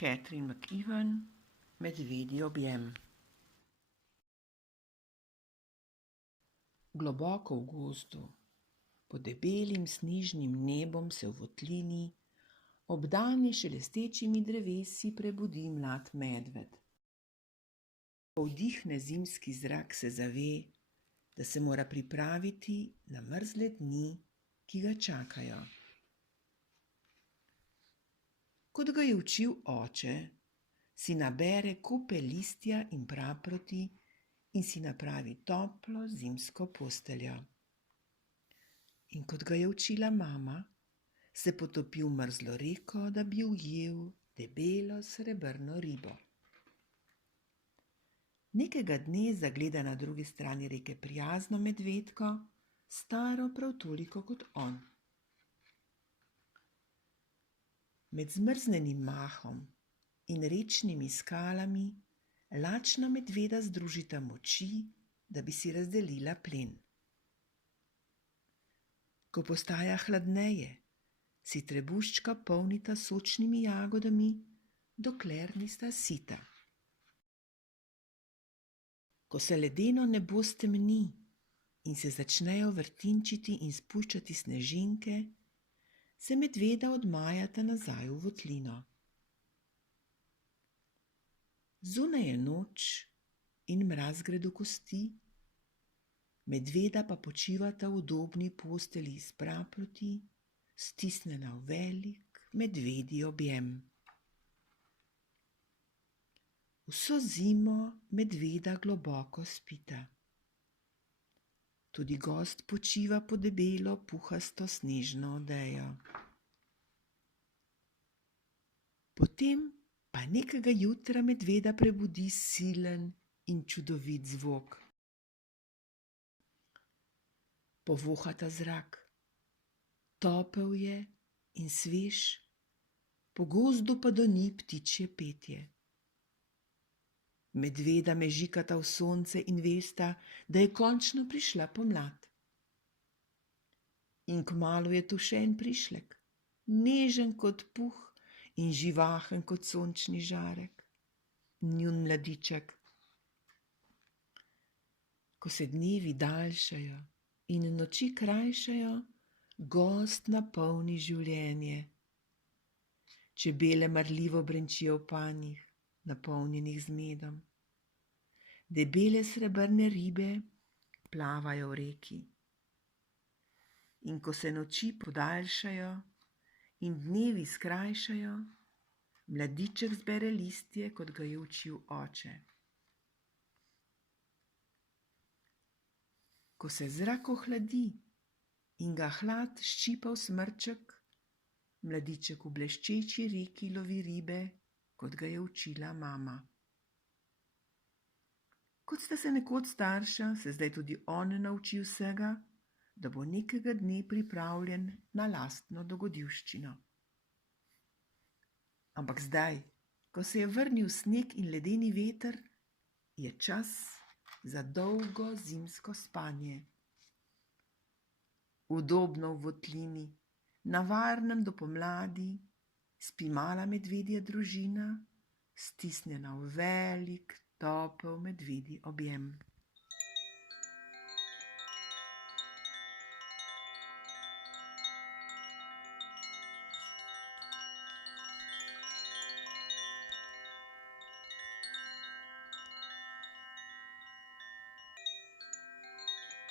Catherine McEwen, Medvedji objem. Globoko v gozdu, pod debelim snežnim nebom se v votlini, obdani šelestečimi drevesi, prebudi mlad medved. Ko vdihne zimski zrak, se zave, da se mora pripraviti na mrzle dni, ki ga čakajo. Kot ga je učil oče, si nabere kupe listja in praproti in si napravi toplo zimsko posteljo. In kot ga je učila mama, se potopi v mrzlo reko, da bi ujel debelo srebrno ribo. Nekega dne zagleda na drugi strani reke prijazno medvedko, staro prav toliko kot on. Med zmrznenim mahom in rečnimi skalami lačna medveda združita moči, da bi si razdelila plen. Ko postaja hladneje, si trebuščka polnita sočnimi jagodami, dokler nista sita. Ko se ledeno nebo stemni in se začnejo vrtinčiti in spuščati snežinke, se medveda odmajata nazaj v votlino. Zunaj je noč in mraz gre do kosti, medveda pa počivata v udobni postelji iz praproti, stisnjena v velik medvedji objem. Vso zimo medveda globoko spita. Tudi gozd počiva pod debelo puhasto snežno odejo. Potem pa nekega jutra medveda prebudi silen in čudovit zvok. Povohata zrak. Topel je in svež, po gozdu pa doni ptičje petje. Medveda mežikata v sonce in vesta, da je končno prišla pomlad. In kmalu je tu še en prišlek, nežen kot puh in živahen kot sončni žarek, njun mladiček. Ko se dnevi daljšajo in noči krajšajo, gozd napolni življenje. Čebele marljivo brenčijo v panjih, napolnjenih z medom. Debele srebrne ribe plavajo v reki. In ko se noči podaljšajo in dnevi skrajšajo, mladiček zbere listje, kot ga je učil oče. Ko se zrak ohladi in ga hlad ščipa v smrček, mladiček v bleščeči reki lovi ribe, kot ga je učila mama. Kot sta se nekoč starša, se zdaj tudi on nauči vsega, da bo nekega dne pripravljen na lastno dogodivščino. Ampak zdaj, ko se je vrnil sneg in ledeni veter, je čas za dolgo zimsko spanje. Udobno v votlini, na varnem do pomladi, spi mala medvedja družina, stisnjena v velik, topel medvedji objem.